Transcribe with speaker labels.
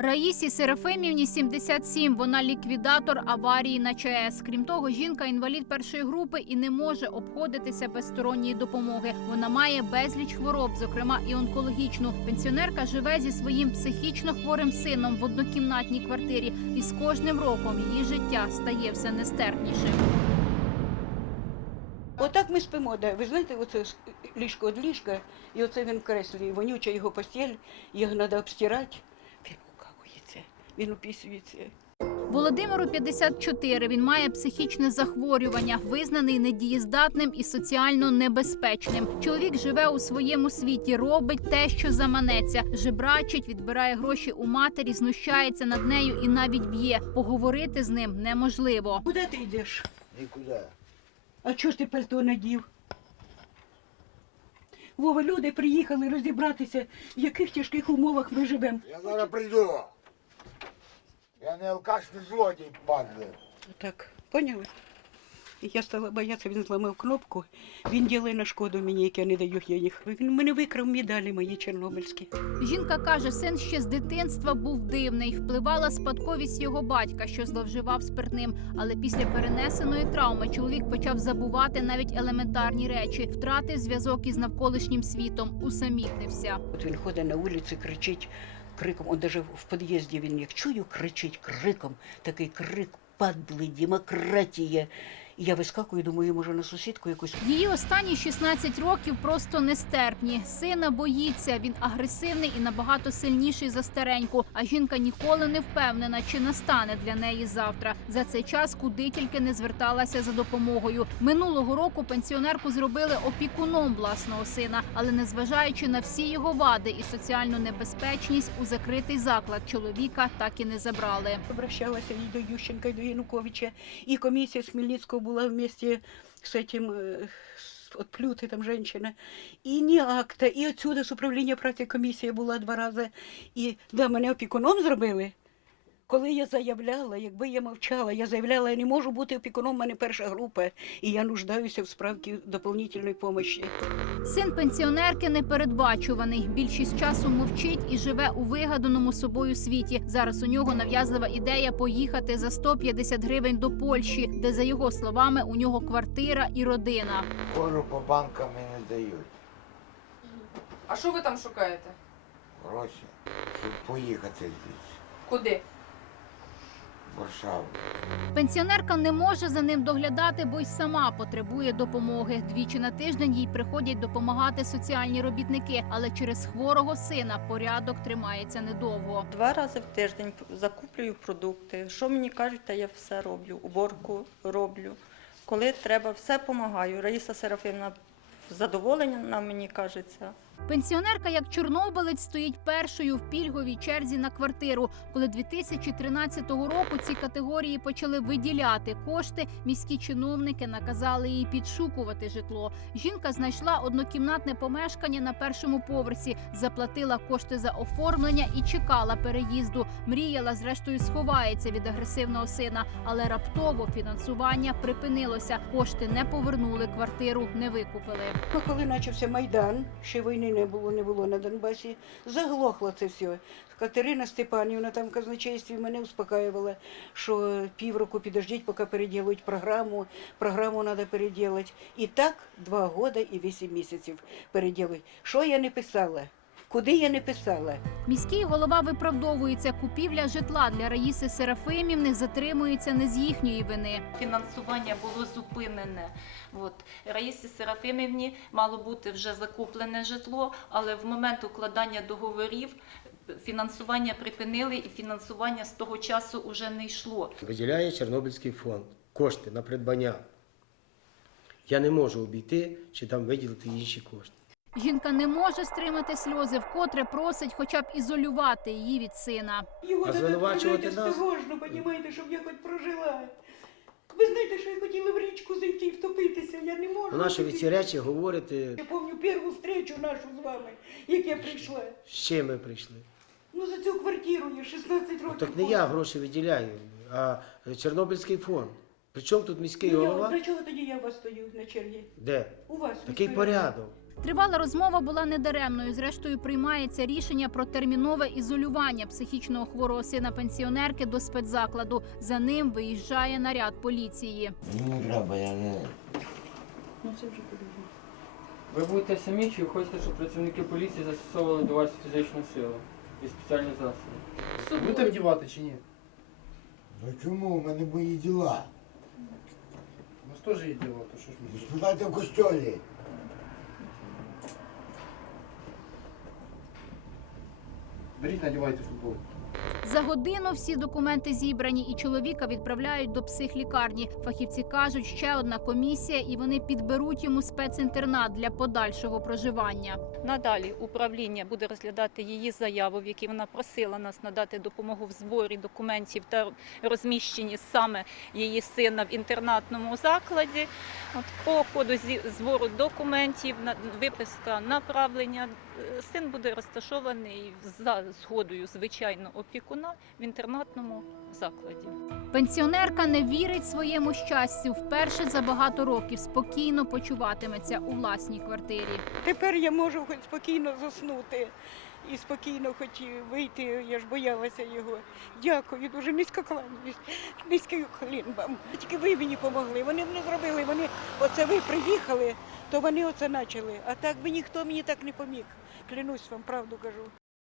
Speaker 1: Раїсі Серафимівні 77, вона ліквідатор аварії на ЧАЕС. Крім того, жінка інвалід першої групи і не може обходитися без сторонньої допомоги. Вона має безліч хвороб, зокрема і онкологічну. Пенсіонерка живе зі своїм психічно хворим сином в однокімнатній квартирі. І з кожним роком її життя стає все нестерпнішим.
Speaker 2: Отак ми спимо, да. Ви знаєте, оце ліжко від ліжка, і оце він в креслі, вонюча його постіль, його треба обстирати. Він укакується, він опісується.
Speaker 1: Володимиру 54. Він має психічне захворювання, визнаний недієздатним і соціально небезпечним. Чоловік живе у своєму світі, робить те, що заманеться. Жебрачить, відбирає гроші у матері, знущається над нею і навіть б'є. Поговорити з ним неможливо.
Speaker 2: Куди ти йдеш?
Speaker 3: Нікуди.
Speaker 2: А чого ж ти пальто надів? Вова, люди приїхали розібратися, в яких тяжких умовах ми живемо.
Speaker 3: Я зараз прийду. Я не алкаш, не злодій, падли.
Speaker 2: Так, поняли? Я стала боятися, він зламав кнопку, він ділить на шкоду мені, як я не даю їх. Він мене викрав медалі мої чорнобильські.
Speaker 1: Жінка каже, син ще з дитинства був дивний. Впливала спадковість його батька, що зловживав спиртним. Але після перенесеної травми чоловік почав забувати навіть елементарні речі. Втратив зв'язок із навколишнім світом, усамітнився.
Speaker 2: От він ходить на вулиці, кричить криком. Он навіть в під'їзді він, як чую, кричить криком. Такий крик падли, демократія. І я вискакую, думаю, може на сусідку якусь.
Speaker 1: Її останні 16 років просто нестерпні. Сина боїться, він агресивний і набагато сильніший за стареньку. А жінка ніколи не впевнена, чи настане для неї завтра. За цей час куди тільки не зверталася за допомогою. Минулого року пенсіонерку зробили опікуном власного сина. Але незважаючи на всі його вади і соціальну небезпечність, у закритий заклад чоловіка так і не забрали.
Speaker 2: Обращалася і до Ющенка, і до Януковича. І комісія з Хмельницького була вместе з этим, от Плюти, там женщина. І ні акта, і отсюди з управління праці комісія була 2 рази. І да, мене опікуном зробили. Коли я заявляла, якби я мовчала, я заявляла, я не можу бути опікуном, в мене перша група, і я нуждаюся в справці дополнительної допомоги.
Speaker 1: Син пенсіонерки непередбачуваний. Більшість часу мовчить і живе у вигаданому собою світі. Зараз у нього нав'язлива ідея поїхати за 150 гривень до Польщі, де, за його словами, у нього квартира і родина.
Speaker 3: Кожу по банкам і не дають.
Speaker 4: А що ви там шукаєте?
Speaker 3: Гроші, щоб поїхати звідси.
Speaker 4: Куди?
Speaker 3: В Варшаву.
Speaker 1: Пенсіонерка не може за ним доглядати, бо й сама потребує допомоги. 2 на тиждень їй приходять допомагати соціальні робітники, але через хворого сина порядок тримається недовго.
Speaker 5: 2 рази в тиждень закуплюю продукти. Що мені кажуть, та я все роблю. Уборку роблю. Коли треба, все допомагаю. Раїса Серафимівна задоволена, мені кажеться.
Speaker 1: Пенсіонерка, як чорнобилець, стоїть першою в пільговій черзі на квартиру. Коли 2013 року ці категорії почали виділяти кошти, міські чиновники наказали їй підшукувати житло. Жінка знайшла однокімнатне помешкання на 1-му поверсі, заплатила кошти за оформлення і чекала переїзду. Мріяла, зрештою, сховається від агресивного сина, але раптово фінансування припинилося. Кошти не повернули, квартиру не викупили.
Speaker 2: Ну, коли почався Майдан, ще війни не було на Донбасі, заглохло це все. Катерина Степанівна там в казначействі мене успокаювала, що півроку підождіть, поки переділують програму треба переділити. І так 2 роки і 8 місяців переділують. Що я не писала? Куди я не писала?
Speaker 1: Міський голова виправдовується. Купівля житла для Раїси Серафимівни затримується не з їхньої вини.
Speaker 6: Фінансування було зупинене. Раїсі Серафимівні мало бути вже закуплене житло, але в момент укладання договорів фінансування припинили і фінансування з того часу вже не йшло.
Speaker 7: Виділяє Чорнобильський фонд кошти на придбання. Я не можу обійти чи там виділити інші кошти.
Speaker 1: Жінка не може стримати сльози, вкотре просить хоча б ізолювати її від сина.
Speaker 2: Його
Speaker 7: А
Speaker 2: треба
Speaker 7: звинувачувати
Speaker 2: прожити
Speaker 7: нас?
Speaker 2: осторожно, розумієте, щоб я хоч прожила. Ви знаєте, що я хотіла в річку зайти і втопитися, я не можу.
Speaker 7: Нащо ви ці речі говорите?
Speaker 2: Я пам'ятаю першу зустрічу нашу з вами, як я прийшла.
Speaker 7: З чим ви прийшли?
Speaker 2: Ну за цю квартиру я 16 років.
Speaker 7: Так не я гроші виділяю, а Чорнобильський фонд. Причому тут міський голова?
Speaker 2: Для чого тоді я у вас стою на черзі?
Speaker 7: Де?
Speaker 2: У вас.
Speaker 7: Такий
Speaker 2: міської
Speaker 7: порядок.
Speaker 1: Тривала розмова була недаремною. Зрештою, приймається рішення про термінове ізолювання психічного хворого сина пенсіонерки до спецзакладу. За ним виїжджає наряд поліції.
Speaker 3: Не треба, я не.
Speaker 8: Ви будете самі чи хочете, щоб працівники поліції застосовували до вас фізичну силу і спеціальні засоби?
Speaker 9: Будете вдівати чи ні?
Speaker 3: Ну чому? У мене мої діла.
Speaker 9: У нас теж є діло, то що ж ми?
Speaker 3: Спитайте в костьолі.
Speaker 9: Беріть, надівайте футболку.
Speaker 1: За годину всі документи зібрані, і чоловіка відправляють до психлікарні. Фахівці кажуть, ще одна комісія, і вони підберуть йому спецінтернат для подальшого проживання.
Speaker 6: Надалі управління буде розглядати її заяву, в якій вона просила нас надати допомогу в зборі документів та розміщенні саме її сина в інтернатному закладі. По ходу збору документів, виписка направлення, син буде розташований за згодою, звичайно, опікуна в інтернатному закладі.
Speaker 1: Пенсіонерка не вірить своєму щастю. Вперше за багато років спокійно почуватиметься у власній квартирі.
Speaker 2: Тепер я можу хоч спокійно заснути і спокійно хоч вийти, я ж боялася його. Дякую, дуже низько кланяюсь, низький уклін вам. Тільки ви мені допомогли, вони не зробили, вони, оце ви приїхали, то вони оце почали. А так би ніхто мені так не поміг. Клянусь вам, правду кажу.